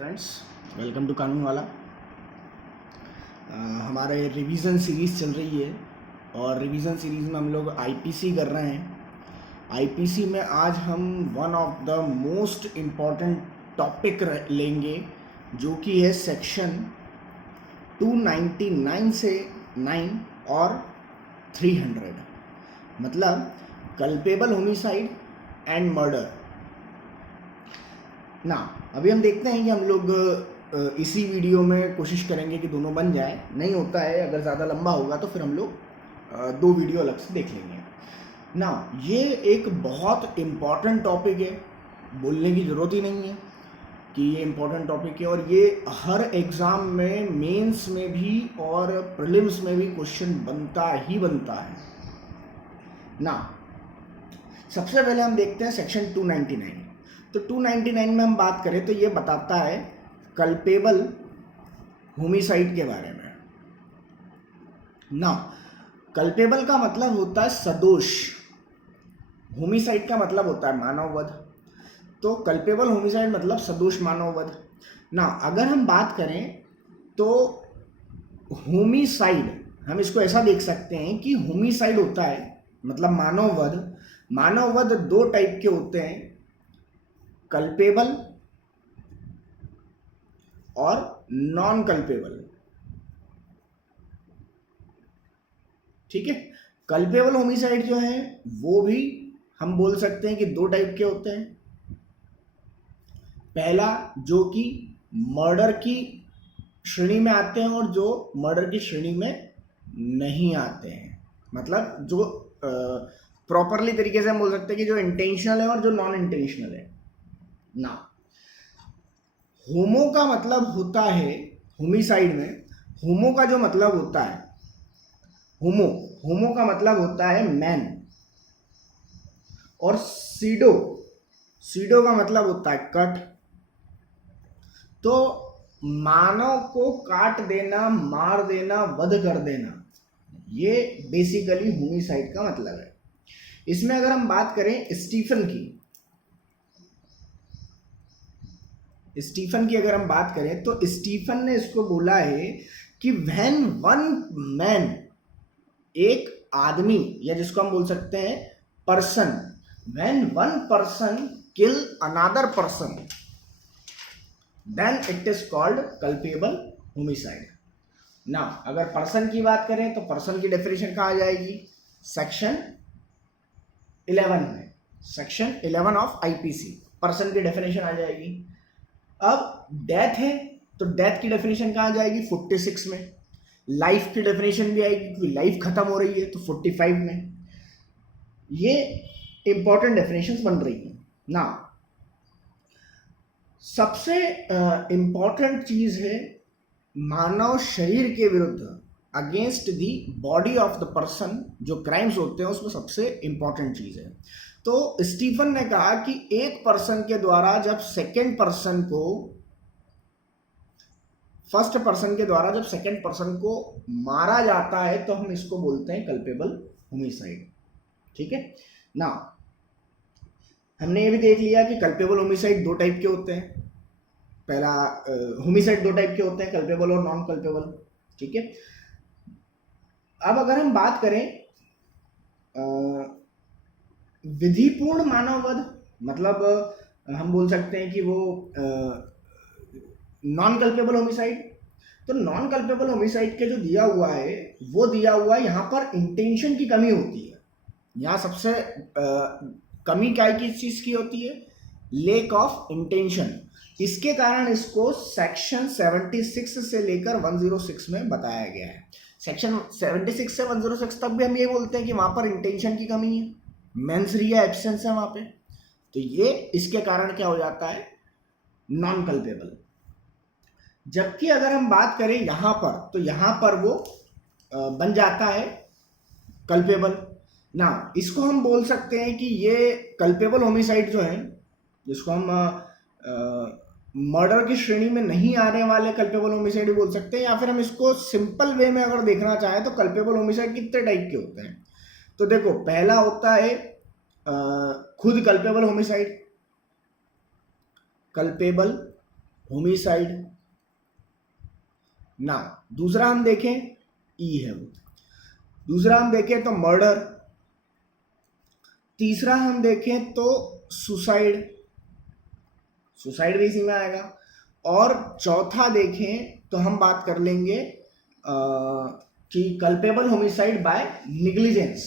Friends, welcome to कानून वाला। हमारे रिवीजन सीरीज़ चल रही है और रिवीजन सीरीज़ में हम लोग आईपीसी कर रहे हैं। आईपीसी में आज हम one of the most important topic लेंगे जो कि है सेक्शन 299 से 9 और 300, मतलब कल्पेबल होमिसाइड एंड मर्डर ना। अभी हम देखते हैं कि हम लोग इसी वीडियो में कोशिश करेंगे कि दोनों बन जाए। नहीं होता है, अगर ज़्यादा लंबा होगा तो फिर हम लोग दो वीडियो अलग से देख लेंगे ना। ये एक बहुत इम्पॉर्टेंट टॉपिक है, बोलने की ज़रूरत ही नहीं है कि ये इम्पॉर्टेंट टॉपिक है, और ये हर एग्ज़ाम में, मेंस में भी और प्रीलिम्स में भी क्वेश्चन बनता ही बनता है ना। सबसे पहले हम देखते हैं सेक्शन 299। तो 299 में हम बात करें तो ये बताता है कल्पेबल होमिसाइड के बारे में ना। कल्पेबल का मतलब होता है सदोष, होमिसाइड का मतलब होता है मानववध। तो कल्पेबल होमिसाइड मतलब सदोष मानववध ना। अगर हम बात करें तो होमिसाइड, हम इसको ऐसा देख सकते हैं कि होमिसाइड होता है मतलब मानववध। मानववध दो टाइप के होते हैं, कल्पेबल और नॉन कल्पेबल। ठीक है, कल्पेबल होमिसाइड जो है वो भी हम बोल सकते हैं कि दो टाइप के होते हैं। पहला जो कि मर्डर की श्रेणी में आते हैं और जो मर्डर की श्रेणी में नहीं आते हैं, मतलब जो प्रॉपरली तरीके से हम बोल सकते हैं कि जो इंटेंशनल है और जो नॉन इंटेंशनल है ना। होमो का मतलब होता है, होमिसाइड में होमो का जो मतलब होता है, होमो होमो का मतलब होता है मैन, और सीडो सीडो का मतलब होता है कट। तो मानव को काट देना, मार देना, वध कर देना, ये बेसिकली होमिसाइड का मतलब है। इसमें अगर हम बात करें स्टीफन की अगर हम बात करें तो स्टीफन ने इसको बोला है कि व्हेन वन मैन, एक आदमी, या जिसको हम बोल सकते हैं person, when one person kill another person then it is called culpable homicide ना। अगर पर्सन की बात करें तो पर्सन की डेफिनेशन कहाँ आ जाएगी, सेक्शन 11 में, सेक्शन 11 ऑफ आईपीसी पर्सन की डेफिनेशन आ जाएगी। अब डेथ है तो डेथ की डेफिनेशन कहाँ जाएगी, 46 में। लाइफ की डेफिनेशन भी आएगी क्योंकि लाइफ खत्म हो रही है तो 45 में। ये इंपॉर्टेंट डेफिनेशंस बन रही है ना। सबसे इंपॉर्टेंट चीज है मानव शरीर के विरुद्ध, against the body of the person, जो क्राइम्स होते हैं उसमें सबसे इंपॉर्टेंट चीज है। तो स्टीफन ने कहा कि एक पर्सन के द्वारा जब फर्स्ट पर्सन के द्वारा जब सेकेंड पर्सन को मारा जाता है तो हम इसको बोलते हैं कल्पेबल होमिसाइड। ठीक है ना। हमने ये भी देख लिया कि कल्पेबल होमिसाइड दो टाइप के होते हैं। पहला होमिसाइड दो टाइप के होते हैं, कल्पेबल और नॉन कल्पेबल। ठीक है, अब अगर हम बात करें विधिपूर्ण मानववध, मतलब हम बोल सकते हैं कि वो नॉन कल्पेबल होमिसाइड। तो नॉन कल्पेबल होमिसाइड के जो दिया हुआ है वो दिया हुआ है, यहाँ पर इंटेंशन की कमी होती है। यहाँ सबसे कमी क्या किस चीज की होती है, लेक ऑफ इंटेंशन। इसके कारण इसको सेक्शन 76 से लेकर 106 में बताया गया है। सेक्शन 76 से 106 तक भी हम ये बोलते हैं कि वहां पर इंटेंशन की कमी है, मेंस रिया एब्सेंस है वहां पे। तो ये इसके कारण क्या हो जाता है, नॉन कल्पेबल। जबकि अगर हम बात करें यहां पर तो यहां पर वो बन जाता है कल्पेबल ना। इसको हम बोल सकते हैं कि ये कल्पेबल होमिसाइड जो है, जिसको हम मर्डर की श्रेणी में नहीं आने वाले कल्पेबल होमिसाइड बोल सकते हैं, या फिर हम इसको सिंपल वे में अगर देखना चाहें तो कल्पेबल होमिसाइड कितने टाइप के होते हैं। तो देखो, पहला होता है खुद कल्पेबल होमिसाइड, कल्पेबल होमिसाइड ना। दूसरा हम देखें ई है वो। दूसरा हम देखें तो मर्डर। तीसरा हम देखें तो सुसाइड, सुसाइड भी इसी में आएगा। और चौथा देखें तो हम बात कर लेंगे कि कल्पेबल होमिसाइड बाय निग्लिजेंस,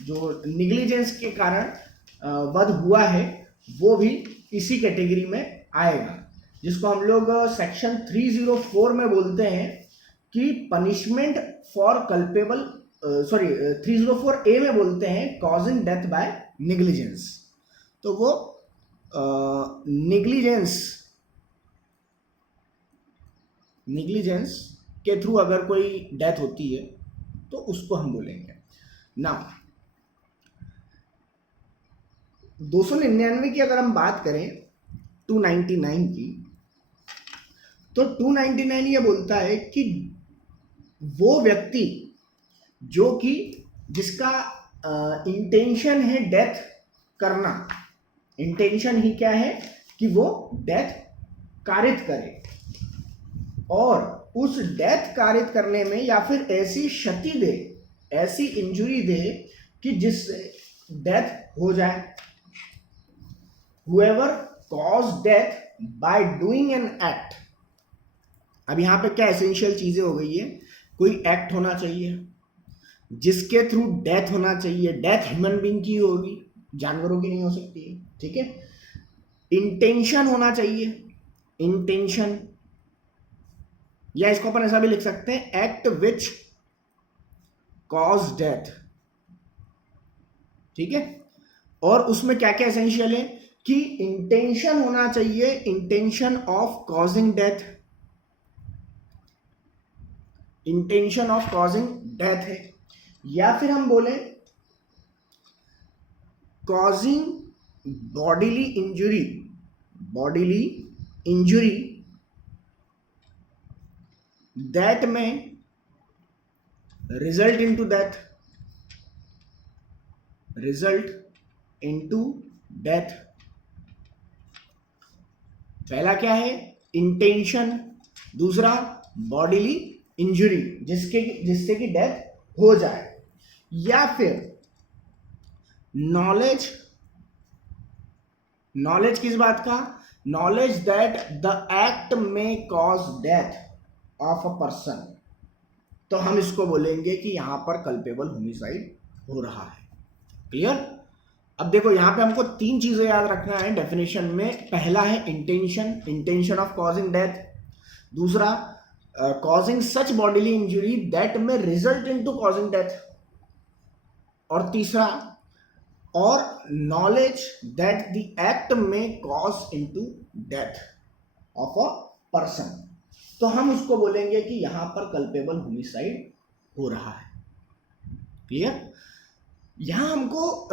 जो निग्लिजेंस के कारण वध हुआ है वो भी इसी कैटेगरी में आएगा, जिसको हम लोग सेक्शन 304 में बोलते हैं कि पनिशमेंट फॉर कल्पेबल, 304A में बोलते हैं कॉजिंग डेथ बाय निग्लिजेंस। तो वो निग्लिजेंस के थ्रू अगर कोई डेथ होती है तो उसको हम बोलेंगे ना। 299 की अगर हम बात करें 299 की, तो 299 ये बोलता है कि वो व्यक्ति जो कि जिसका इंटेंशन है डेथ करना, इंटेंशन ही क्या है कि वो डेथ कारित करे, और उस डेथ कारित करने में या फिर ऐसी क्षति दे, ऐसी इंजुरी दे कि जिससे डेथ हो जाए। Whoever caused death by doing an act, अब यहां पे क्या एसेंशियल चीजें हो गई है, कोई एक्ट होना चाहिए जिसके थ्रू डेथ होना चाहिए। डेथ ह्यूमन बीइंग की होगी, जानवरों की नहीं हो सकती है, ठीक है। इंटेंशन होना चाहिए, इंटेंशन, या इसको अपन ऐसा भी लिख सकते हैं एक्ट विच कॉज डेथ, ठीक है। और उसमें क्या क्या एसेंशियल है कि इंटेंशन होना चाहिए, intention of causing death, intention of causing death है। या फिर हम बोले causing bodily injury, bodily injury that में result into death, result into death. पहला क्या है, इंटेंशन, दूसरा बॉडीली इंजुरी जिससे कि डेथ हो जाए। या फिर नॉलेज, नॉलेज किस बात का, नॉलेज दैट द एक्ट में cause death of a person, तो हम इसको बोलेंगे कि यहां पर कल्पेबल होमिसाइड हो रहा है। क्लियर। अब देखो यहां पे हमको तीन चीजें याद रखना है डेफिनेशन में। पहला है intention, intention of causing death. दूसरा causing such bodily injury that में रिजल्ट इनटू कॉजिंग डेथ। और तीसरा और नॉलेज दैट द एक्ट में cause into death of a person, तो हम उसको बोलेंगे कि यहां पर कल्पेबल होमिसाइड हो रहा है। क्लियर। यहां हमको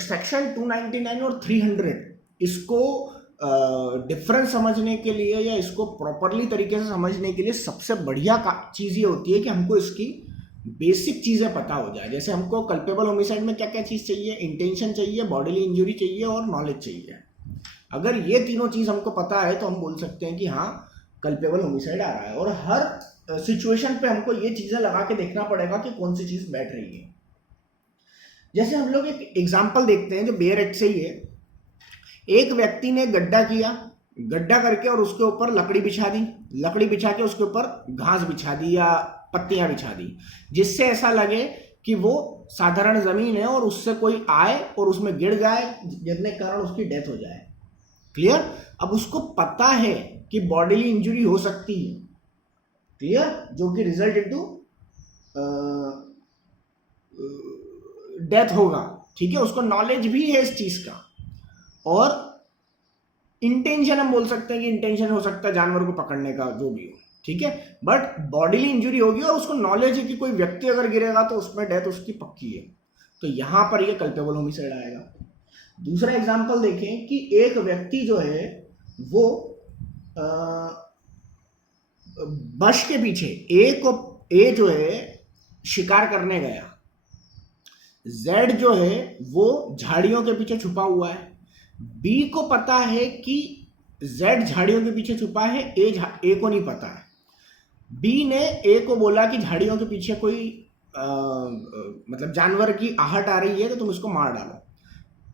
सेक्शन 299 और 300 इसको डिफरेंस समझने के लिए या इसको प्रॉपरली तरीके से समझने के लिए सबसे बढ़िया चीज ये होती है कि हमको इसकी बेसिक चीजें पता हो जाए। जैसे हमको कल्पेबल होमिसाइड में क्या क्या चीज चाहिए, इंटेंशन चाहिए, बॉडीली इंजुरी चाहिए और नॉलेज चाहिए। अगर ये तीनों चीज हमको पता है तो हम बोल सकते हैं कि हाँ कल्पेबल होमिसाइड आ रहा है। और हर सिचुएशन पे हमको ये चीजें लगा के देखना पड़ेगा कि कौन सी चीज बैठ रही है। जैसे हम लोग एक एग्जाम्पल देखते हैं जो बेयर एक्ट से ही है। एक व्यक्ति ने गड्ढा किया, गड्ढा करके और उसके ऊपर लकड़ी बिछा दी, लकड़ी बिछा के उसके ऊपर घास बिछा दी या पत्तियां बिछा दी, जिससे ऐसा लगे कि वो साधारण जमीन है और उससे कोई आए और उसमें गिर जाए, गिरने के कारण उसकी डेथ हो जाए। क्लियर। अब उसको पता है कि बॉडीली इंजुरी हो सकती है, क्लियर, जो कि रिजल्ट इनटू डेथ होगा, ठीक है। उसको नॉलेज भी है इस चीज का। और इंटेंशन हम बोल सकते हैं कि इंटेंशन हो सकता है जानवर को पकड़ने का, जो भी हो, ठीक है। बट बॉडीली इंजुरी होगी और उसको नॉलेज है कि कोई व्यक्ति अगर गिरेगा तो उसमें डेथ उसकी पक्की है, तो यहां पर ये कल्पेबल होमिसाइड आएगा। दूसरा एग्जांपल देखें कि एक व्यक्ति जो है वो बश के पीछे ए जो है शिकार करने गया, जेड जो है वो झाड़ियों के पीछे छुपा हुआ है, बी को पता है कि जेड झाड़ियों के पीछे छुपा है, ए को नहीं पता है। बी ने ए को बोला कि झाड़ियों के पीछे कोई मतलब जानवर की आहट आ रही है तो तुम इसको मार डालो।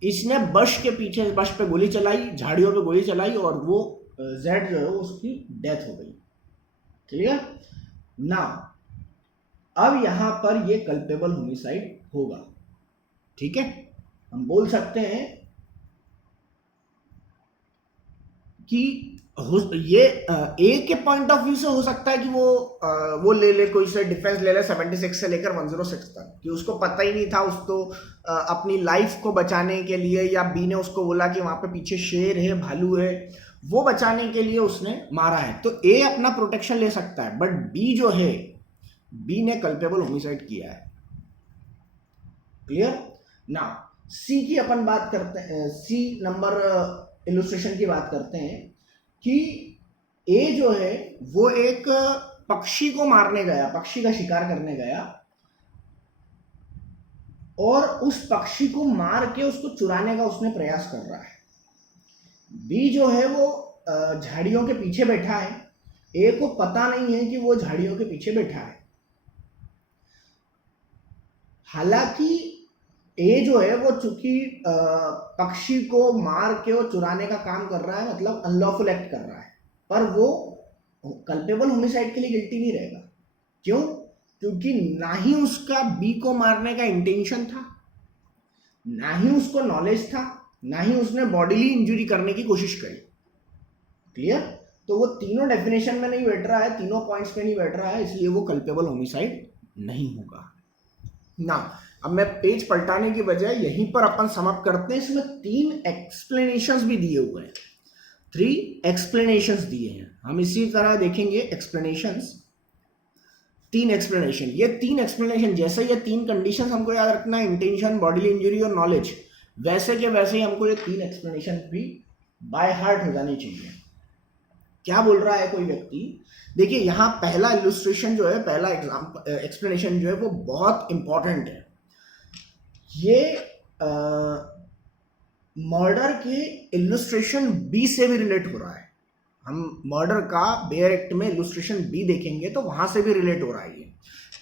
इसने बश के पीछे, बश पे गोली चलाई, झाड़ियों पे गोली चलाई और वो जेड जो है उसकी डेथ हो गई। क्लियर ना? अब यहां पर ये कल्पेबल होमिसाइड होगा। ठीक है, हम बोल सकते हैं कि ये ए के पॉइंट ऑफ व्यू से हो सकता है कि वो ले कोई से डिफेंस ले ले 76 से लेकर 106 तक, कि उसको पता ही नहीं था उसको अपनी लाइफ को बचाने के लिए, या बी ने उसको बोला कि वहां पे पीछे शेर है, भालू है, वो बचाने के लिए उसने मारा है, तो ए अपना प्रोटेक्शन ले सकता है। बट बी जो है, बी ने कल्पेबल होमिसाइड किया है। क्लियर ना? सी की अपन बात करते हैं, सी नंबर इलस्ट्रेशन की बात करते हैं कि ए जो है वो एक पक्षी को मारने गया, पक्षी का शिकार करने गया और उस पक्षी को मार के उसको चुराने का उसने प्रयास कर रहा है। बी जो है वो झाड़ियों के पीछे बैठा है, ए को पता नहीं है कि वो झाड़ियों के पीछे बैठा है। हालांकि ए जो है वो चूंकि पक्षी को मार के और चुराने का काम कर रहा है, मतलब अनलॉफुल एक्ट कर रहा है, पर वो कल्पेबल होमिसाइड के लिए गिल्टी नहीं रहेगा। क्यों? क्योंकि ना ही उसका बी को मारने का इंटेंशन था, ना ही उसको नॉलेज था, ना ही उसने बॉडीली इंजरी करने की कोशिश करी। क्लियर? तो वो तीनों डेफिनेशन में नहीं बैठ रहा है, तीनों पॉइंट्स पे नहीं बैठ रहा है, इसलिए वो कल्पेबल होमिसाइड नहीं होगा ना। अब मैं पेज पलटाने की बजाय यहीं पर अपन समअप करते हैं। इसमें 3 एक्सप्लेनेशंस भी दिए हुए हैं, 3 एक्सप्लेनेशंस दिए हैं। हम इसी तरह देखेंगे एक्सप्लेनेशंस, 3 एक्सप्लेनेशन। ये 3 एक्सप्लेनेशन, जैसे ये 3 कंडीशंस हमको याद रखना है, इंटेंशन, बॉडीली इंजरी और नॉलेज, वैसे के वैसे ही हमको ये 3 एक्सप्लेनेशन भी बाय हार्ट हो जानी चाहिए। क्या बोल रहा है कोई व्यक्ति? देखिए यहाँ पहला इलस्ट्रेशन जो है, पहला एक्सप्लेनेशन जो है वो बहुत इंपॉर्टेंट है। ये मर्डर के इलस्ट्रेशन बी से भी रिलेट हो रहा है। हम मर्डर का बेयर एक्ट में इलस्ट्रेशन बी देखेंगे तो वहां से भी रिलेट हो रहा है। ये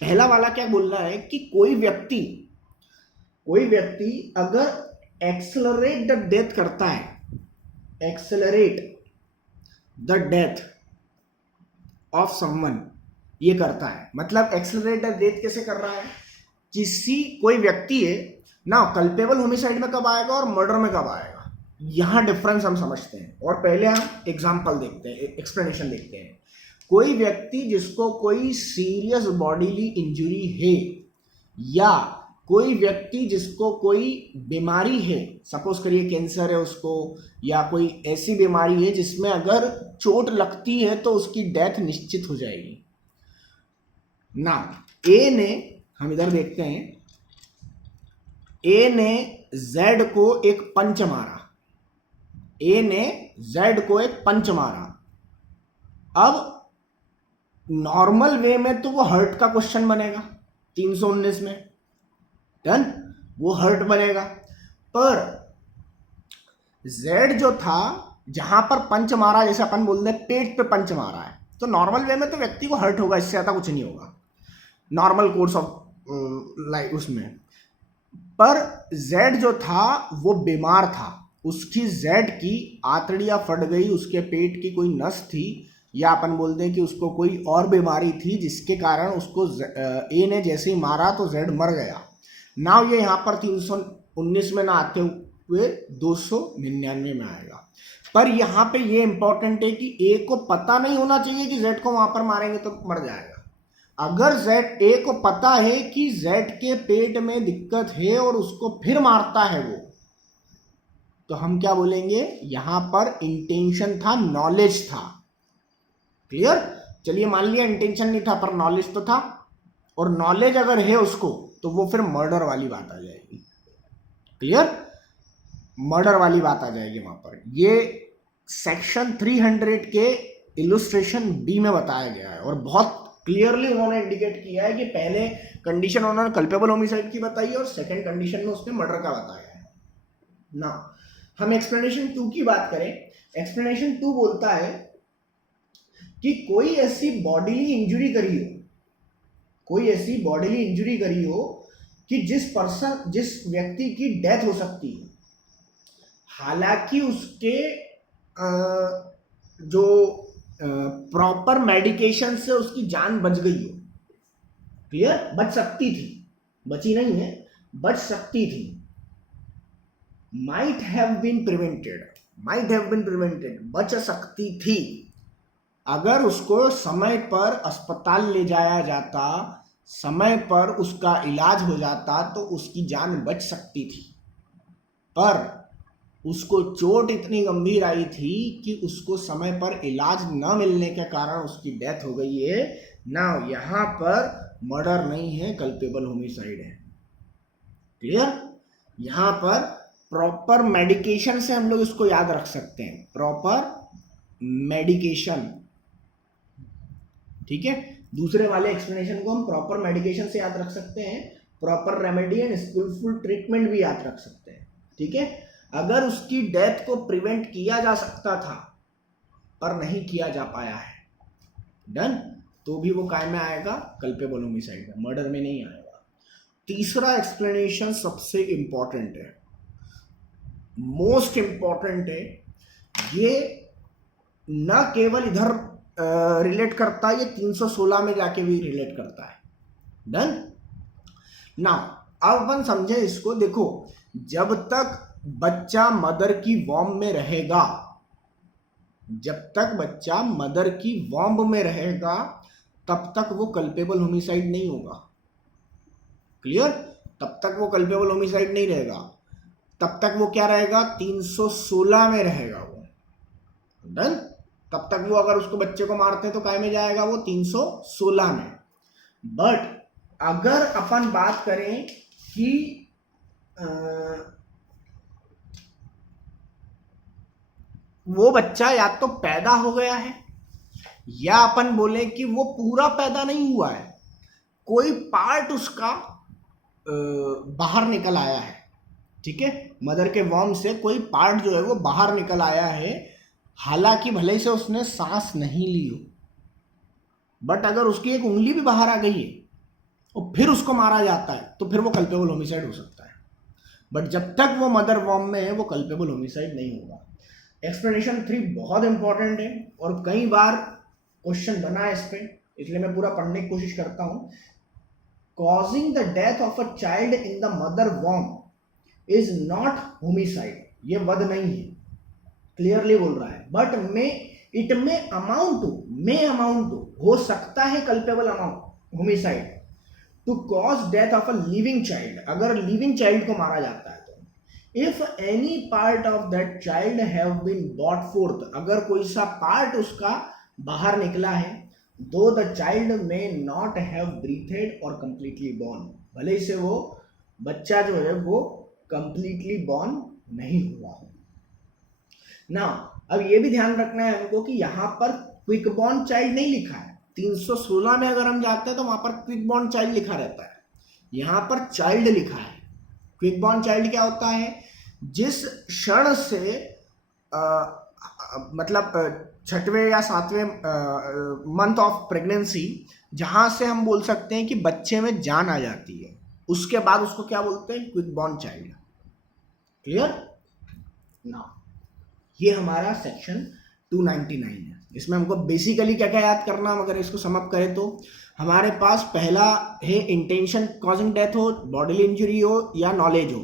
पहला वाला क्या बोल रहा है कि कोई व्यक्ति अगर एक्सेलरेट द डेथ करता है, accelerate the death of someone, ये करता है, मतलब एक्सेलरेट द डेथ कैसे कर रहा है? कोई व्यक्ति है ना, कल्पेबल होमिसाइड में कब आएगा और मर्डर में कब आएगा, यहां डिफरेंस हम समझते हैं। और पहले हम एग्जांपल देखते हैं, एक्सप्लेनेशन देखते हैं। कोई व्यक्ति जिसको कोई सीरियस बॉडीली इंजरी है, या कोई व्यक्ति जिसको कोई बीमारी है, सपोज करिए कैंसर है उसको, या कोई ऐसी बीमारी है जिसमें अगर चोट लगती है तो उसकी डेथ निश्चित हो जाएगी ना। ए ने, हम इधर देखते हैं, ए ने जेड को एक पंच मारा, ए ने जेड को एक पंच मारा। अब नॉर्मल वे में तो वो हर्ट का क्वेश्चन बनेगा 319 में, डन, वो हर्ट बनेगा। पर जेड जो था, जहां पर पंच मारा, जैसे अपन बोलते हैं पेट पे पंच मारा है, तो नॉर्मल वे में तो व्यक्ति को हर्ट होगा, इससे ज्यादा कुछ नहीं होगा नॉर्मल कोर्स ऑफ लाइफ उसमें। पर जेड जो था वो बीमार था, उसकी जेड की आंतड़ियां फट गई, उसके पेट की कोई नस थी, या अपन बोलते हैं कि उसको कोई और बीमारी थी जिसके कारण उसको ए ने जैसे ही मारा तो जेड मर गया। नाउ ये यहाँ पर 319 में ना आते हुए 299 में आएगा। पर यहाँ पे ये इंपॉर्टेंट है कि ए को पता नहीं होना चाहिए कि जेड को वहां पर मारेंगे तो मर जाएगा। अगर जेड, ए को पता है कि जेड के पेट में दिक्कत है और उसको फिर मारता है वो, तो हम क्या बोलेंगे? यहां पर इंटेंशन था, नॉलेज था। क्लियर? चलिए मान लिया इंटेंशन नहीं था पर नॉलेज तो था, और नॉलेज अगर है उसको तो वो फिर मर्डर वाली बात आ जाएगी। क्लियर? मर्डर वाली बात आ जाएगी वहां पर। ये सेक्शन 300 के इलस्ट्रेशन बी में बताया गया है, और बहुत क्लियरली उन्होंने इंडिकेट किया है कि पहले कंडीशन उन्होंने कल्पेबल होमिसाइड की बताई है और सेकंड कंडीशन में उसने मर्डर का बताया है ना। हम एक्सप्लेनेशन 2 की बात करें, एक्सप्लेनेशन 2 बोलता है कि कोई ऐसी बॉडीली इंजरी करी हो, कोई ऐसी बॉडीली इंजरी करी हो कि जिस व्यक्ति की डेथ हो सकती है, हालांकि उसके जो प्रॉपर मेडिकेशन से उसकी जान बच गई हो। क्लियर? बच सकती थी, बची नहीं है, बच सकती थी। Might have been prevented, might have been prevented, बच सकती थी। अगर उसको समय पर अस्पताल ले जाया जाता, समय पर उसका इलाज हो जाता तो उसकी जान बच सकती थी, पर उसको चोट इतनी गंभीर आई थी कि उसको समय पर इलाज न मिलने के कारण उसकी डेथ हो गई है ना। यहां पर मर्डर नहीं है, कल्पेबल होमिसाइड है। क्लियर? यहां पर प्रॉपर मेडिकेशन से हम लोग इसको याद रख सकते हैं, प्रॉपर मेडिकेशन। ठीक है, दूसरे वाले एक्सप्लेनेशन को हम प्रॉपर मेडिकेशन से याद रख सकते हैं, proper remedy and skillful treatment भी याद रख सकते हैं। ठीक है, अगर उसकी डेथ को प्रिवेंट किया जा सकता था पर नहीं किया जा पाया है, डन, तो भी वो काय में आएगा, कल्पेबल होमिसाइड में, मर्डर में नहीं आएगा। तीसरा एक्सप्लेनेशन सबसे इंपॉर्टेंट है, मोस्ट इंपॉर्टेंट है। ये न केवल इधर रिलेट करता है, ये 316 में जाके भी रिलेट करता है। डन। नाउ अब अपन समझे इसको। देखो, जब तक बच्चा मदर की वॉर्म में रहेगा, जब तक बच्चा मदर की वॉर्म में रहेगा तब तक वो कल्पेबल होमिसाइड नहीं होगा। क्लियर? तब तक वो कल्पेबल होमिसाइड नहीं रहेगा, तब तक वो क्या रहेगा, 316 में रहेगा वो। डन। तब तक वो अगर उसको बच्चे को मारते हैं तो काय में जाएगा, वो 316 में। बट अगर अपन बात करें कि वो बच्चा या तो पैदा हो गया है, या अपन बोले कि वो पूरा पैदा नहीं हुआ है, कोई पार्ट उसका बाहर निकल आया है। ठीक है, मदर के वॉर्म से कोई पार्ट जो है वो बाहर निकल आया है, हालांकि भले से उसने सांस नहीं ली हो, बट अगर उसकी एक उंगली भी बाहर आ गई है और फिर उसको मारा जाता है तो फिर वो कल्पेबल होमिसाइड हो सकता है। बट जब तक वो मदर वॉर्म में है वो कल्पेबल होमिसाइड नहीं होगा। एक्सप्लेनेशन 3 बहुत इंपॉर्टेंट है और कई बार क्वेश्चन बना है इस पे, इसलिए मैं पूरा पढ़ने की कोशिश करता हूं। Causing the death of a child in the mother वॉर्म इज नॉट होमिसाइड, ये वध नहीं है, क्लियरली बोल रहा है। But it may amount to, हो सकता है culpable amount homicide to cause death of a living child, अगर लिविंग चाइल्ड को मारा जाता है तो। If any part of that child have been brought forth, अगर कोई सा पार्ट उसका बाहर निकला है, दो द चाइल्ड में नॉट हैव ब्रीथेड और कंप्लीटली बॉर्न, भले से वो बच्चा जो है वो कंप्लीटली बॉर्न नहीं हुआ हो ना। अब ये भी ध्यान रखना है हमको कि यहाँ पर क्विक बॉर्न चाइल्ड नहीं लिखा है। 316 में अगर हम जाते हैं तो वहां पर क्विक बॉर्न चाइल्ड लिखा रहता है, यहाँ पर चाइल्ड लिखा है। क्विक बॉर्न चाइल्ड क्या होता है, जिस क्षण से मतलब 6वें या 7वें मंथ ऑफ प्रेगनेंसी, जहां से हम बोल सकते हैं कि बच्चे में जान आ जाती है, उसके बाद उसको क्या बोलते हैं, quick born child. Clear? Now ये हमारा सेक्शन 299 है। इसमें हमको बेसिकली क्या क्या याद करना, अगर इसको समअप करें तो हमारे पास पहला है इंटेंशन कॉजिंग डेथ हो, बॉडीली इंजरी हो या नॉलेज हो।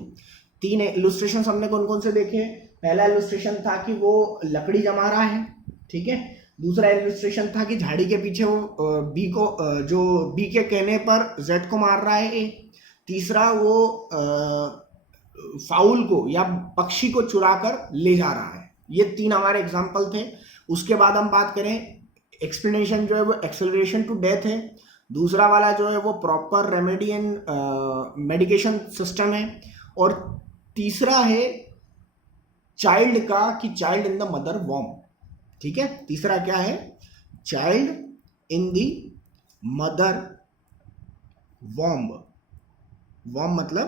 3 इलुस्ट्रेशन हमने कौन कौन से देखे। पहला इलुस्ट्रेशन था कि वो लकड़ी जमा रहा है, ठीक है। दूसरा इलुस्ट्रेशन था कि झाड़ी के पीछे वो बी को जो बी के कहने पर जेड को मार रहा है ए। तीसरा वो फाउल को या पक्षी को चुरा कर ले जा रहा है। ये 3 हमारे एग्जाम्पल थे। उसके बाद हम बात करें, एक्सप्लेनेशन जो है वो एक्सेलरेशन टू डेथ है। दूसरा वाला जो है वो proper remedy and medication system है। और तीसरा है चाइल्ड का, कि चाइल्ड इन द मदर वॉर्म। ठीक है, तीसरा क्या है, चाइल्ड इन द मदर वॉर्म। वॉर्म मतलब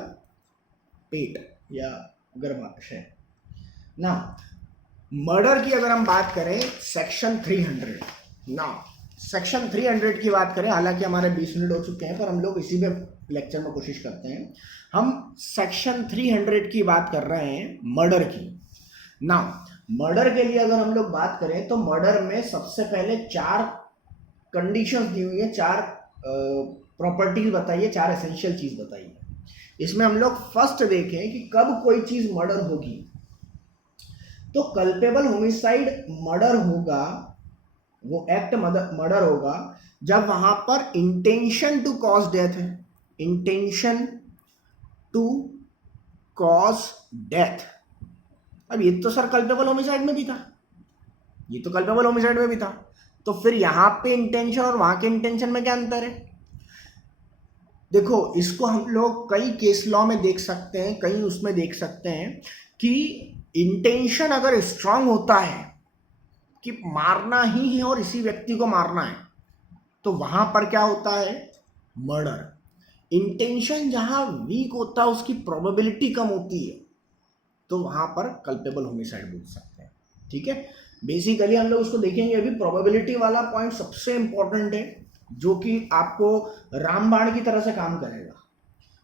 पेट या गर्भाशय। ना मर्डर की अगर हम बात करें सेक्शन 300, ना सेक्शन 300 की बात करें, हालांकि हमारे 20 मिनट हो चुके हैं पर हम लोग इसी में लेक्चर में कोशिश करते हैं। हम सेक्शन 300 की बात कर रहे हैं मर्डर की। ना मर्डर के लिए अगर हम लोग बात करें तो मर्डर में सबसे पहले 4 कंडीशंस दी हुई है, 4 प्रॉपर्टीज बताइए, 4 एसेंशियल चीज बताइए। इसमें हम लोग फर्स्ट देखें कि कब कोई चीज मर्डर होगी। तो कल्पेबल होमिसाइड मर्डर होगा, वो एक्ट मर्डर होगा जब वहां पर इंटेंशन टू कॉज डेथ है, इंटेंशन टू कॉज डेथ। अब ये तो सर कल्पेबल होमिसाइड में भी था, ये तो कल्पेबल होमिसाइड में भी था, तो फिर यहां पे इंटेंशन और वहां के इंटेंशन में क्या अंतर है? देखो इसको हम लोग कई केस लॉ में देख सकते हैं, कहीं उसमें देख सकते हैं कि इंटेंशन अगर स्ट्रांग होता है कि मारना ही है और इसी व्यक्ति को मारना है, तो वहां पर क्या होता है? मर्डर। इंटेंशन जहां वीक होता है, उसकी प्रोबेबिलिटी कम होती है, तो वहां पर कल्पेबल होमिसाइड बोल सकते हैं। ठीक है, बेसिकली हम लोग उसको देखेंगे अभी। प्रोबेबिलिटी वाला पॉइंट सबसे इंपॉर्टेंट है, जो कि आपको रामबाण की तरह से काम करेगा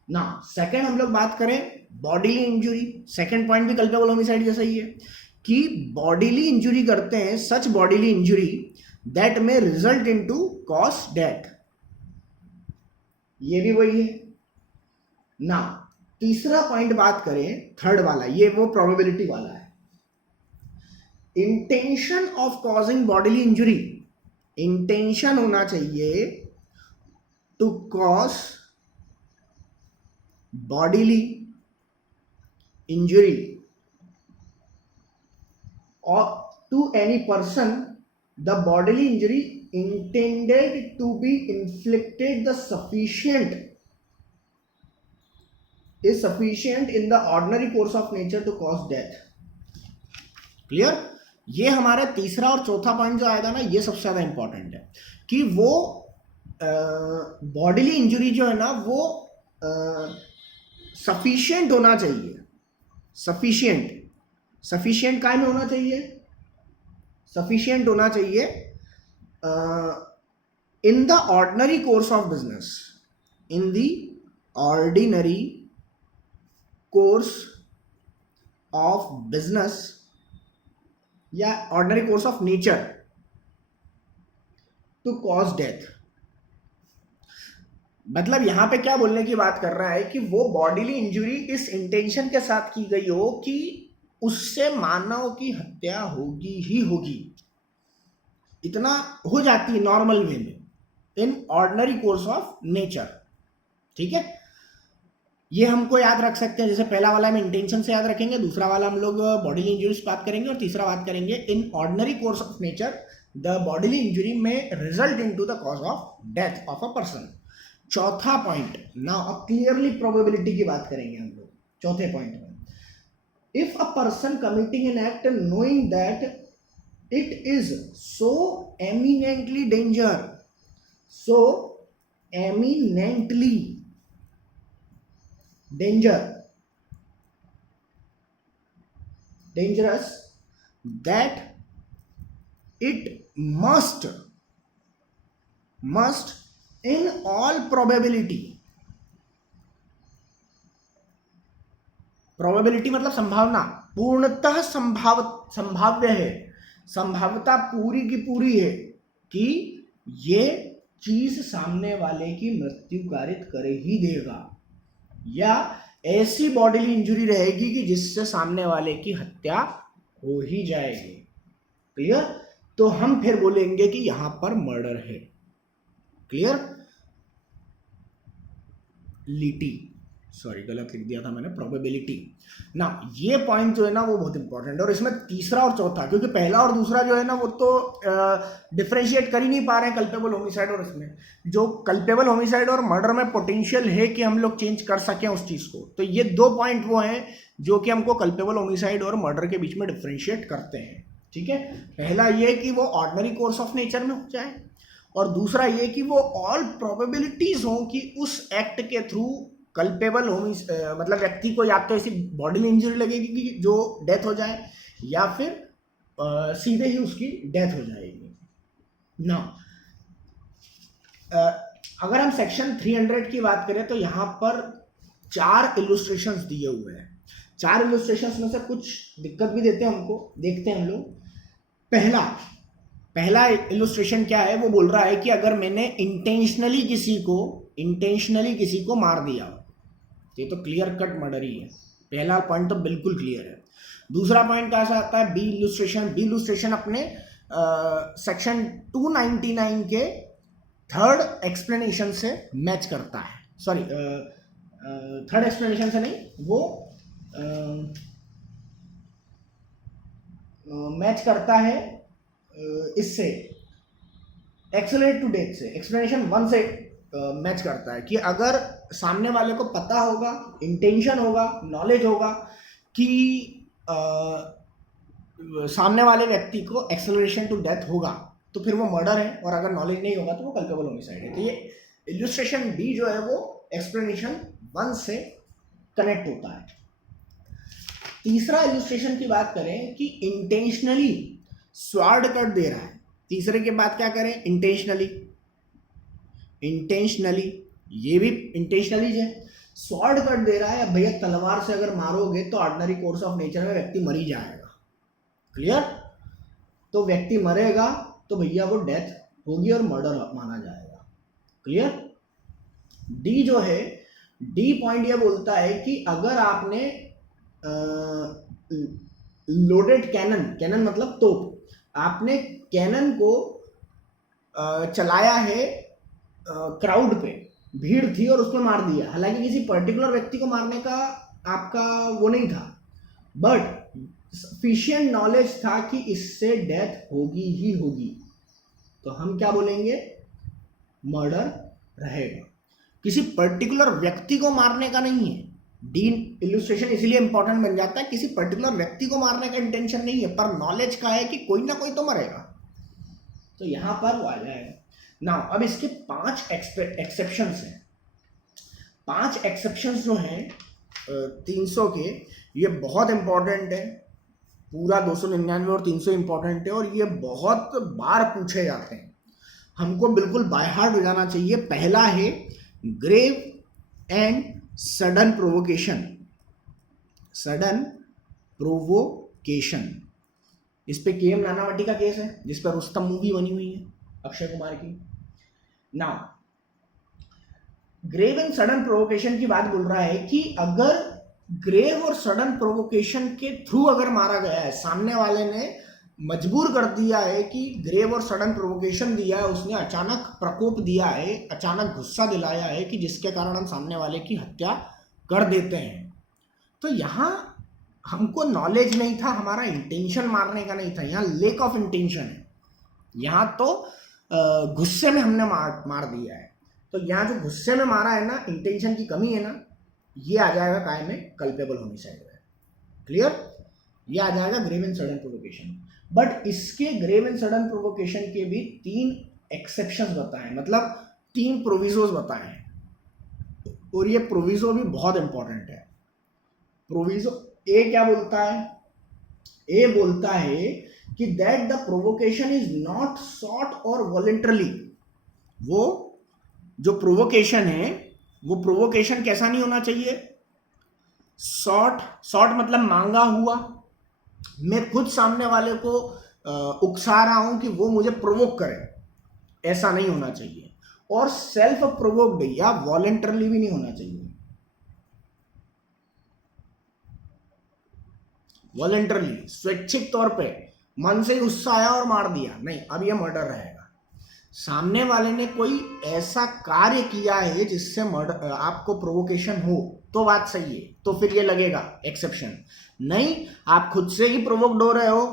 ना। सेकंड हम लोग बात करें बॉडीली इंजुरी, सेकंड पॉइंट भी कल्पेबल होमिसाइड जैसा ही है कि बॉडीली इंजुरी करते हैं, सच बॉडीली इंजुरी दैट में रिजल्ट इनटू कॉज डेथ, ये भी वही है ना। तीसरा पॉइंट बात करें थर्ड वाला, ये वो प्रोबेबिलिटी वाला है, intention of causing bodily injury. Intention होना चाहिए to cause bodily injury or to any person, the bodily injury intended to be inflicted the sufficient is sufficient in the ordinary course of nature to cause death. Clear? ये हमारा तीसरा और चौथा point जो आएगा ना, ये सबसे ज्यादा इंपॉर्टेंट है कि वो बॉडीली इंजुरी जो है ना वो सफिशिएंट होना चाहिए। सफिशिएंट, सफिशिएंट काय में होना चाहिए? सफिशिएंट होना चाहिए in the ordinary course of business, in the ordinary course of business या ordinary course of nature to cause death. मतलब यहां पे क्या बोलने की बात कर रहा है कि वो बॉडीली इंजुरी इस इंटेंशन के साथ की गई हो कि उससे मानव की हत्या होगी ही होगी, इतना हो जाती है नॉर्मल वे में, इन ऑर्डिनरी कोर्स ऑफ नेचर। ठीक है, ये हमको याद रख सकते हैं। जैसे पहला वाला हम इंटेंशन से याद रखेंगे, दूसरा वाला हम लोग बॉडीली इंजुरी बात करेंगे, और तीसरा बात करेंगे in ordinary course of nature the bodily injury में result into the cause of death of a person. चौथा पॉइंट, नाउ अब क्लियरली प्रोबेबिलिटी की बात करेंगे हम लोग चौथे पॉइंट में। If a person committing an act knowing that it is so eminently dangerous that it must in all probability, probability मतलब संभावना, पूर्णतः संभाव्य है, संभाव्यता पूरी की पूरी है कि ये चीज सामने वाले की मृत्यु कारित कर ही देगा, या ऐसी बॉडीली इंजुरी रहेगी कि जिससे सामने वाले की हत्या हो ही जाएगी। क्लियर? तो हम फिर बोलेंगे कि यहां पर मर्डर है। क्लियर? सॉरी गलत लिख दिया था मैंने, प्रोबेबिलिटी ना। ये पॉइंट जो है ना वो बहुत इंपॉर्टेंट है, और इसमें तीसरा और चौथा, क्योंकि पहला और दूसरा जो है ना वो तो डिफरेंशिएट कर ही नहीं पा रहे हैं कल्पेबल होमिसाइड और इसमें। जो कल्पेबल होमिसाइड और मर्डर में पोटेंशियल है कि हम लोग चेंज कर सकें उस चीज को, तो ये दो पॉइंट वो हैं जो कि हमको कल्पेबल होमिसाइड और मर्डर के बीच में डिफरेंशिएट करते हैं। ठीक है, पहला ये कि वो ऑर्डिनरी कोर्स ऑफ नेचर में हो जाए, और दूसरा ये कि वो ऑल प्रोबेबिलिटीज हो कि उस एक्ट के थ्रू कल्पेबल मतलब व्यक्ति को या तो ऐसी बॉडीली इंजरी लगेगी कि जो डेथ हो जाए, या फिर सीधे ही उसकी डेथ हो जाएगी ना। अगर हम सेक्शन 300 की बात करें तो यहाँ पर 4 इलुस्ट्रेशंस दिए हुए हैं। 4 इलुस्ट्रेशंस में से कुछ दिक्कत भी देते हैं हमको, देखते हैं हम लोग। पहला इलुस्ट्रेशन क्या है, वो बोल रहा है कि अगर मैंने इंटेंशनली किसी को मार दिया, ये तो क्लियर कट मर्डर ही है। पहला पॉइंट तो बिल्कुल क्लियर है। दूसरा पॉइंट कैसा आता है, बी इलुस्ट्रेशन अपने सेक्शन 299 के थर्ड एक्सप्लेनेशन से मैच करता है। सॉरी, थर्ड एक्सप्लेनेशन से नहीं, वो मैच करता है इससे एक्सेलरेट टू डेथ से, एक्सप्लेनेशन 1 से मैच करता है कि अगर सामने वाले को पता होगा, इंटेंशन होगा, नॉलेज होगा कि सामने वाले व्यक्ति को एक्सेलरेशन टू डेथ होगा, तो फिर वो मर्डर है, और अगर नॉलेज नहीं होगा तो वो कल्पेबल होमिसाइड है। तो ये इलस्ट्रेशन बी जो है वो एक्सप्लेनेशन 1 से कनेक्ट होता है। तीसरा इलस्ट्रेशन की बात करें कि इंटेंशनली स्वार्ड कट दे रहा है। तीसरे के बाद क्या करें, इंटेंशनली ये भी इंटेंशनली है, स्वॉर्ड कट दे रहा है। भैया तलवार से अगर मारोगे तो ऑर्डिनरी कोर्स ऑफ नेचर में व्यक्ति मर ही जाएगा, क्लियर। तो व्यक्ति मरेगा तो भैया वो डेथ होगी और मर्डर माना जाएगा, क्लियर। डी जो है, डी पॉइंट ये बोलता है कि अगर आपने लोडेड कैनन मतलब तोप, आपने कैनन को चलाया है क्राउड पे, भीड़ थी और उसमें मार दिया, हालांकि किसी पर्टिकुलर व्यक्ति को मारने का आपका वो नहीं था, बट सफिशिएंट नॉलेज था कि इससे डेथ होगी ही होगी, तो हम क्या बोलेंगे, मर्डर रहेगा। किसी पर्टिकुलर व्यक्ति को मारने का नहीं है। डी इलस्ट्रेशन इसलिए इंपॉर्टेंट बन जाता है, किसी पर्टिकुलर व्यक्ति को मारने का इंटेंशन नहीं है, पर नॉलेज का है कि कोई ना कोई तो मरेगा, तो यहां पर वो आ जाएगा। नाउ अब इसके 5 एक्सेप्शंस हैं। 5 एक्सेप्शंस जो हैं 300 के, ये बहुत इंपॉर्टेंट है। पूरा 299 और 300 इंपॉर्टेंट है, और ये बहुत बार पूछे जाते हैं, हमको बिल्कुल बाय हार्ट हो जाना चाहिए। पहला है ग्रेव एंड सडन प्रोवोकेशन। इस पे के.एम. नानावटी का केस है, जिस पर रुस्तम मूवी बनी हुई है अक्षय कुमार की। Now grave and sudden provocation की बात बोल रहा है कि अगर ग्रेव और सडन प्रोवोकेशन के थ्रू अगर मारा गया है, सामने वाले ने मजबूर कर दिया है कि ग्रेव और सडन प्रोवोकेशन दिया है, उसने अचानक प्रकोप दिया है, अचानक गुस्सा दिलाया है कि जिसके कारण हम सामने वाले की हत्या कर देते हैं, तो यहाँ हमको नॉलेज नहीं था, हमारा इंटेंशन मारने का नहीं था, यहाँ लेक ऑफ इंटेंशन है, यहाँ तो गुस्से में हमने मार दिया है। तो यहाँ जो गुस्से में मारा है ना, इंटेंशन की कमी है ना, ये आ जाएगा काय में, कल्पेबल होमिसाइड में, क्लियर। ये आ जाएगा grave and sudden provocation. But इसके ग्रेव एंड सडन प्रोवोकेशन के भी 3 एक्सेप्शंस बताए, मतलब 3 प्रोविजोज बताए, और ये प्रोविजो भी बहुत इंपॉर्टेंट है। प्रोविजो ए क्या बोलता है, ए बोलता है कि that the provocation is not sought or voluntarily. वो जो प्रोवोकेशन है, वो प्रोवोकेशन कैसा नहीं होना चाहिए, सॉट मतलब मांगा हुआ, मैं खुद सामने वाले को उकसा रहा हूं कि वो मुझे प्रोवोक करे, ऐसा नहीं होना चाहिए। और सेल्फ प्रोवोक्ड या वॉलंटरली भी नहीं होना चाहिए। वॉलंटरली स्वैच्छिक तौर पे मन से गुस्सा आया और मार दिया, नहीं, अब ये मर्डर रहेगा। सामने वाले ने कोई ऐसा कार्य किया है जिससे मर्डर, आपको प्रोवोकेशन हो तो बात सही है, तो फिर ये लगेगा एक्सेप्शन। नहीं, आप खुद से ही प्रोवोक्ड हो रहे हो,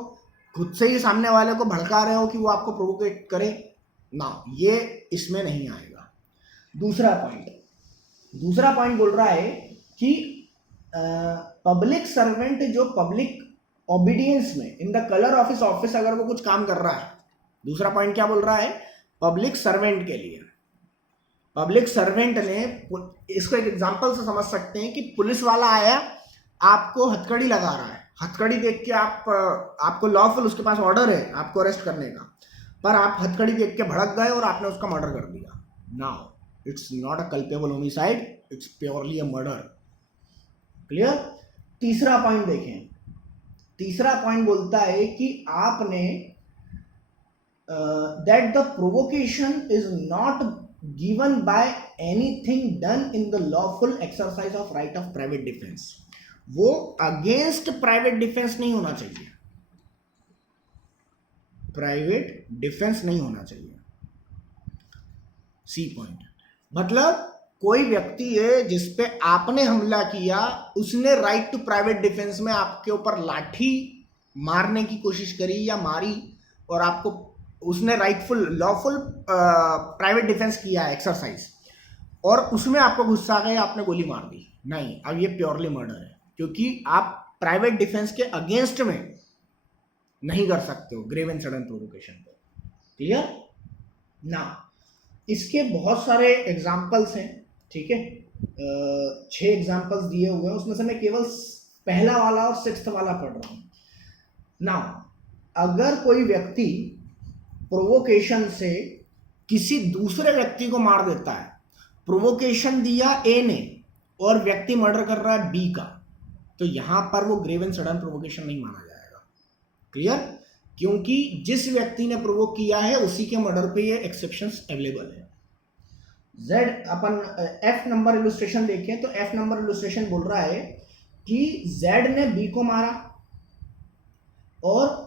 खुद से ही सामने वाले को भड़का रहे हो कि वो आपको प्रोवोकेट करे ना, ये इसमें नहीं आएगा। दूसरा पॉइंट बोल रहा है कि पब्लिक सर्वेंट जो पब्लिक ओबीडियंस में in the colour of his office अगर वो कुछ काम कर रहा है, दूसरा पॉइंट क्या बोल रहा है, पब्लिक सर्वेंट के लिए, पब्लिक सर्वेंट ने, इसको एक एग्जांपल से समझ सकते हैं कि पुलिस वाला आया, आपको हथकड़ी लगा रहा है, हथकड़ी देख के आपको लॉफुल उसके पास ऑर्डर है आपको अरेस्ट करने का, पर आप हथकड़ी देख के भड़क गए और आपने उसका मर्डर कर दिया। Now it's not a culpable homicide, it's purely a murder. Clear? तीसरा पॉइंट देखें। तीसरा पॉइंट बोलता है कि आपने that the provocation is not given by anything done in the lawful exercise of right of private defense। वो against private defence नहीं होना चाहिए, प्राइवेट डिफेंस नहीं होना चाहिए। सी पॉइंट मतलब कोई व्यक्ति है जिसपे आपने हमला किया, उसने राइट टू प्राइवेट डिफेंस में आपके ऊपर लाठी मारने की कोशिश करी या मारी, और आपको उसने राइटफुल लॉफुल प्राइवेट डिफेंस किया है एक्सरसाइज, और उसमें आपको गुस्सा आ गया, आपने गोली मार दी। नहीं, अब ये प्योरली मर्डर है, क्योंकि आप प्राइवेट डिफेंस के अगेंस्ट में नहीं कर सकते हो ग्रेव एंड सडन प्रोवोकेशन को। क्लियर ना? इसके बहुत सारे एग्जाम्पल्स हैं, ठीक है, 6 एग्जाम्पल्स दिए हुए हैं, उसमें से मैं केवल पहला वाला और 6th वाला पढ़ रहा हूं। ना, अगर कोई व्यक्ति प्रोवोकेशन से किसी दूसरे व्यक्ति को मार देता है, प्रोवोकेशन दिया ए ने और व्यक्ति मर्डर कर रहा है बी का, तो यहां पर वो ग्रेव एंड सडन प्रोवोकेशन नहीं माना जाएगा। क्लियर? क्योंकि जिस व्यक्ति ने प्रोवोक किया है उसी के मर्डर पे ये एक्सेप्शंस अवेलेबल है। जेड अपन एफ नंबर इलस्ट्रेशन देखें तो एफ नंबर इलस्ट्रेशन बोल रहा है कि जेड ने बी को मारा और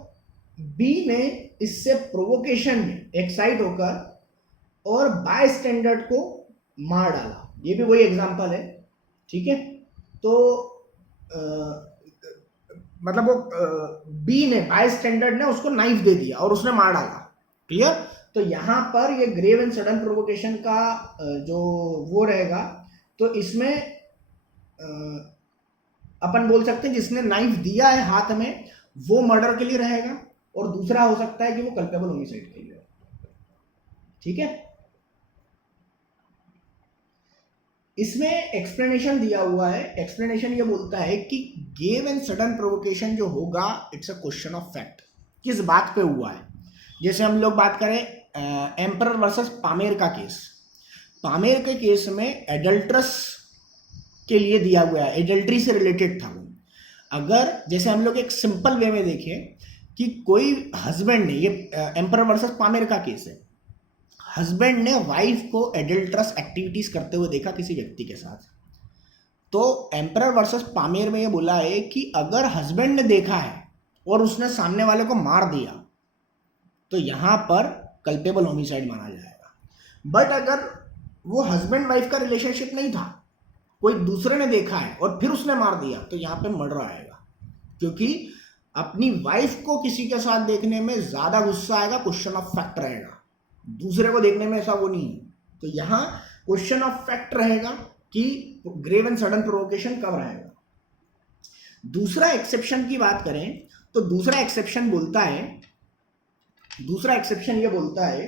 बी ने इससे प्रोवोकेशन में एक्साइट होकर और बाय स्टैंडर्ड को मार डाला। ये भी वही एग्जांपल है, ठीक है। तो मतलब वो बी ने बाय स्टैंडर्ड ने उसको नाइफ दे दिया और उसने मार डाला। क्लियर? तो यहां पर ये ग्रेव एंड सडन प्रोवोकेशन का जो वो रहेगा, तो इसमें अपन बोल सकते हैं जिसने नाइफ दिया है हाथ में वो मर्डर के लिए रहेगा, और दूसरा हो सकता है कि वो कल्पेबल होमिसाइड के लिए। ठीक है? इसमें एक्सप्लेनेशन दिया हुआ है। एक्सप्लेनेशन ये बोलता है कि ग्रेव एंड सडन प्रोवोकेशन जो होगा it's a question of fact, किस बात पे हुआ है। जैसे हम लोग बात करें एम्परर वर्सेस पामेर का केस, पामेर के केस में एडल्ट्रस के लिए दिया हुआ है, एडल्ट्री से रिलेटेड था वो। अगर जैसे हम लोग एक सिंपल वे में देखें कि कोई हस्बैंड ने, ये एम्परर वर्सेस पामेर का केस है, हस्बैंड ने वाइफ को एडल्ट्रस एक्टिविटीज करते हुए देखा किसी व्यक्ति के साथ, तो एम्परर वर्सेस पामेर में ये बोला है कि अगर हस्बैंड ने देखा है और उसने सामने वाले को मार दिया तो यहां पर कल्पेबल होमिसाइड माना जाएगा। बट अगर वो हस्बैंड वाइफ का रिलेशनशिप नहीं था, कोई दूसरे ने देखा है और फिर उसने मार दिया, तो यहां पे मर्डर आएगा, क्योंकि अपनी वाइफ को किसी के साथ देखने में ज्यादा गुस्सा आएगा, क्वेश्चन ऑफ फैक्ट रहेगा। दूसरे को देखने में ऐसा वो नहीं है, तो यहां क्वेश्चन ऑफ फैक्ट रहेगा कि ग्रेव एंड सडन प्रोवोकेशन कब रहेगा। दूसरा एक्सेप्शन की बात करें तो दूसरा एक्सेप्शन ये बोलता है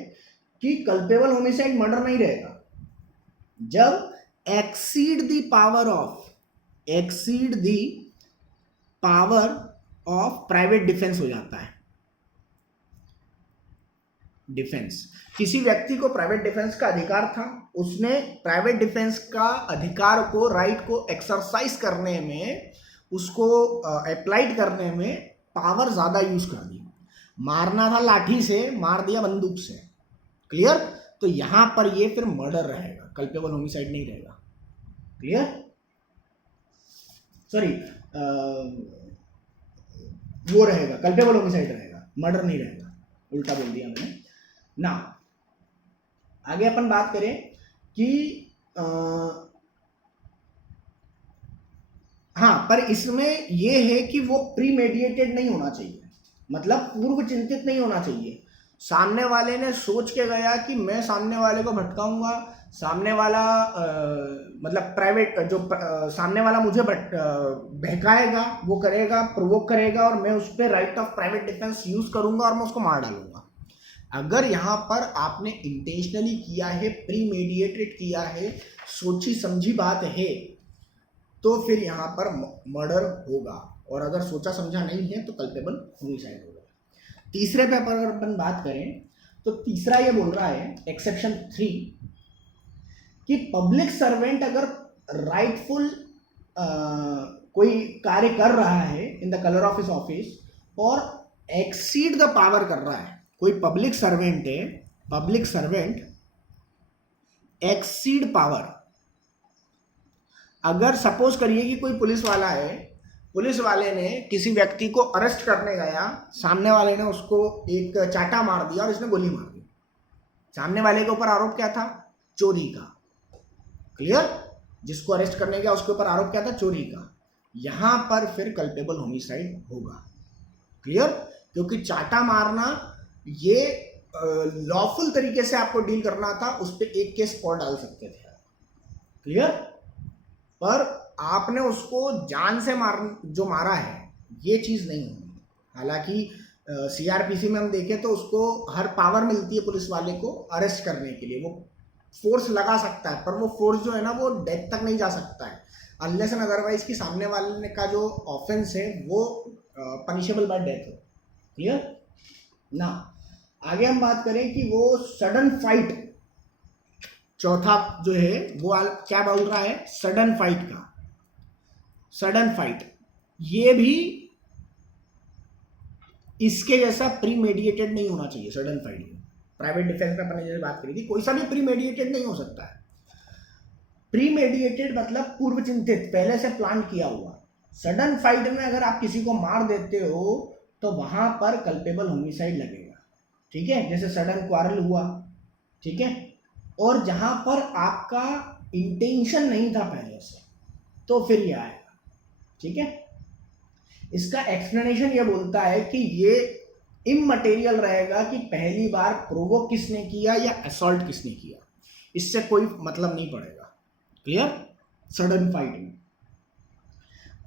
कि कल्पेबल होमिसाइड मर्डर नहीं रहेगा जब exceed the power of private defence हो जाता है। डिफेंस, किसी व्यक्ति को प्राइवेट डिफेंस का अधिकार था, उसने प्राइवेट डिफेंस का अधिकार को, राइट को एक्सरसाइज करने में, उसको अप्लाइड करने में पावर ज्यादा यूज कर दी। मारना था लाठी से, मार दिया बंदूक से। क्लियर? तो यहां पर ये फिर मर्डर रहेगा, कल्पेबल होमिसाइड नहीं रहेगा। क्लियर? सॉरी, वो रहेगा, कल्पेबल होमिसाइड रहेगा, मर्डर नहीं रहेगा, उल्टा बोल दिया मैंने ना। आगे अपन बात करें कि हाँ, पर इसमें यह है कि वो प्रीमेडिएटेड नहीं होना चाहिए, मतलब पूर्व चिंतित नहीं होना चाहिए। सामने वाले ने सोच के गया कि मैं सामने वाले को भटकाऊंगा, सामने वाला मतलब प्राइवेट जो सामने वाला मुझे बहकाएगा, वो करेगा, प्रोवोक करेगा, और मैं उस पर right of private defence use करूंगा और मैं उसको मार डालूंगा। अगर यहां पर आपने इंटेंशनली किया है, प्रीमेडिएटेड किया है, सोची समझी बात है, तो फिर यहां पर मर्डर होगा। और अगर सोचा समझा नहीं है तो कल्पेबल होमिसाइड होगा। तीसरे पे अगर अपन बात करें तो तीसरा ये बोल रहा है एक्सेप्शन 3 कि पब्लिक सर्वेंट अगर राइटफुल कोई कार्य कर रहा है in the colour of his office और एक्सीड द पावर कर रहा है, कोई पब्लिक सर्वेंट है, पब्लिक सर्वेंट एक्सीड पावर, अगर सपोज करिए कि कोई पुलिस वाला है, पुलिस वाले ने किसी व्यक्ति को अरेस्ट करने गया, सामने वाले ने उसको एक चाटा मार दिया और इसने गोली मार दी, सामने वाले के ऊपर आरोप क्या था? चोरी का। क्लियर? जिसको अरेस्ट करने गया उसके ऊपर आरोप क्या था? चोरी का। यहां पर फिर कल्पेबल होमिसाइड होगा। क्लियर? क्योंकि चाटा मारना ये लॉफुल तरीके से आपको डील करना था, उस पर एक केस और डाल सकते थे। क्लियर? पर आपने उसको जान से जो मारा है ये चीज नहीं होगी। हालांकि सीआरपीसी में हम देखें तो उसको हर पावर मिलती है पुलिस वाले को अरेस्ट करने के लिए, वो फोर्स लगा सकता है, पर वो फोर्स जो है ना वो डेथ तक नहीं जा सकता है अनलेस एंड अदरवाइज कि सामने वाले का जो ऑफेंस है वो पनिशेबल बाय डेथ हो। क्लियर ना? आगे हम बात करें कि वो सडन फाइट, चौथा जो है वो क्या बोल रहा है? सडन फाइट का। सडन फाइट ये भी इसके जैसा प्री मेडिएटेड नहीं होना चाहिए। सडन फाइट में प्राइवेट डिफेंस में अपने जैसे बात करी थी, कोई सा भी प्री मेडिएटेड नहीं हो सकता है। प्री मेडिएटेड मतलब पूर्व चिंतित, पहले से प्लान किया हुआ। सडन फाइट में अगर आप किसी को मार देते हो तो वहां पर कल्पेबल होमिसाइड लगेगा। ठीक है? जैसे सडन क्वारल हुआ, ठीक है, और जहां पर आपका इंटेंशन नहीं था पहले से, तो फिर ये आएगा। ठीक है? इसका एक्सप्लेनेशन ये बोलता है कि ये इममटेरियल रहेगा कि पहली बार प्रोवोक किसने किया या असॉल्ट किसने किया, इससे कोई मतलब नहीं पड़ेगा। क्लियर? सडन फाइट में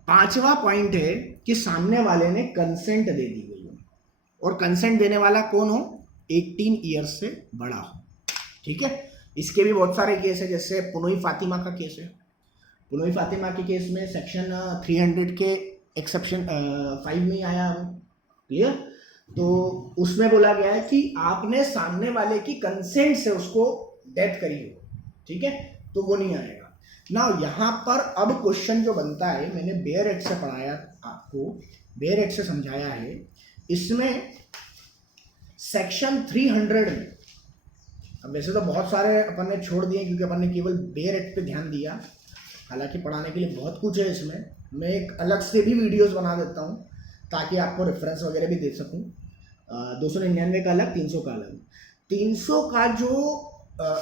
पांचवा पॉइंट है कि सामने वाले ने कंसेंट दे दी गई हो, और कंसेंट देने वाला कौन हो? 18 ईयर्स से बड़ा हो। ठीक है? इसके भी बहुत सारे केस है, जैसे पुनोई फातिमा का केस है। पुनोई फातिमा के केस में सेक्शन 300 के एक्सेप्शन 5 में आया हो। क्लियर? तो उसमें बोला गया है कि आपने सामने वाले की कंसेंट से उसको डेथ करी हो। ठीक है? तो वो नहीं आएगा ना। यहाँ पर अब क्वेश्चन जो बनता है, मैंने बेयर एक्ट से पढ़ाया आपको, बेयर एक्ट से समझाया है, इसमें सेक्शन 300 में, अब वैसे तो बहुत सारे अपन ने छोड़ दिए क्योंकि अपन ने केवल बेयर एक्ट पे ध्यान दिया, हालांकि पढ़ाने के लिए बहुत कुछ है इसमें। मैं एक अलग से भी वीडियोस बना देता हूँ ताकि आपको रेफरेंस वगैरह भी दे सकूँ। 299 का अलग, 300 का अलग। 300 का जो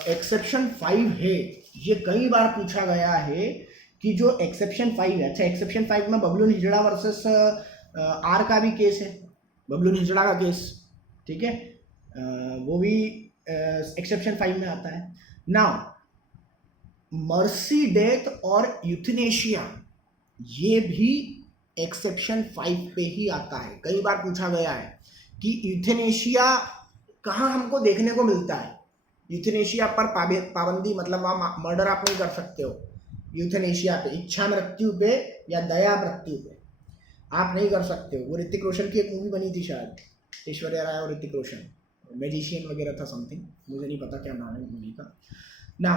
एक्सेप्शन 5 है, ये कई बार पूछा गया है कि जो एक्सेप्शन 5 है, अच्छा एक्सेप्शन 5 में बबलून हिजड़ा वर्सेस आर का भी केस है, बबलून हिजड़ा का केस। ठीक है? वो भी एक्सेप्शन 5 में आता है। नाउ मर्सी डेथ और यूथनेशिया ये भी एक्सेप्शन 5 पे ही आता है। कई बार पूछा गया है कि यूथनेशिया कहाँ हमको देखने को मिलता है। यूथनेशिया पर पाबंदी, मतलब वहाँ मर्डर आप नहीं कर सकते हो। यूथनेशिया पे, इच्छा मृत्यु पे या दया मृत्यु पे आप नहीं कर सकते हो। वो ऋतिक रोशन की एक मूवी बनी थी शायद, ऐश्वर्या राय और ऋतिक रोशन, मैजिशियन वगैरह था समथिंग, मुझे नहीं पता क्या नाम है मूवी का ना।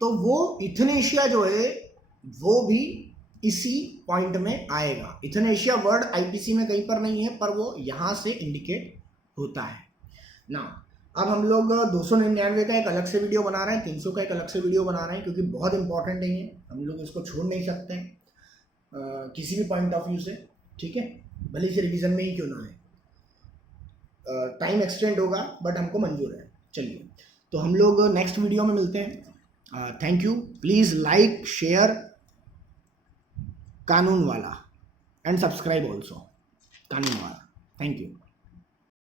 तो वो यूथनेशिया जो है वो भी इसी पॉइंट में आएगा। यूथनेशिया वर्ड आईपीसी में कहीं पर नहीं है, पर वो यहाँ से इंडिकेट होता है ना। अब हम लोग 299 का एक अलग से वीडियो बना रहे हैं, 300 का एक अलग से वीडियो बना रहे हैं, क्योंकि बहुत इंपॉर्टेंट है ये, हम लोग इसको छोड़ नहीं सकते हैं किसी भी पॉइंट ऑफ व्यू से। ठीक है? भले से रिवीजन में ही क्यों ना है, टाइम एक्सटेंड होगा बट हमको मंजूर है। चलिए, तो हम लोग नेक्स्ट वीडियो में मिलते हैं। Thank you. Please like, share कानून वाला एंड सब्सक्राइब ऑल्सो कानून वाला। Thank you.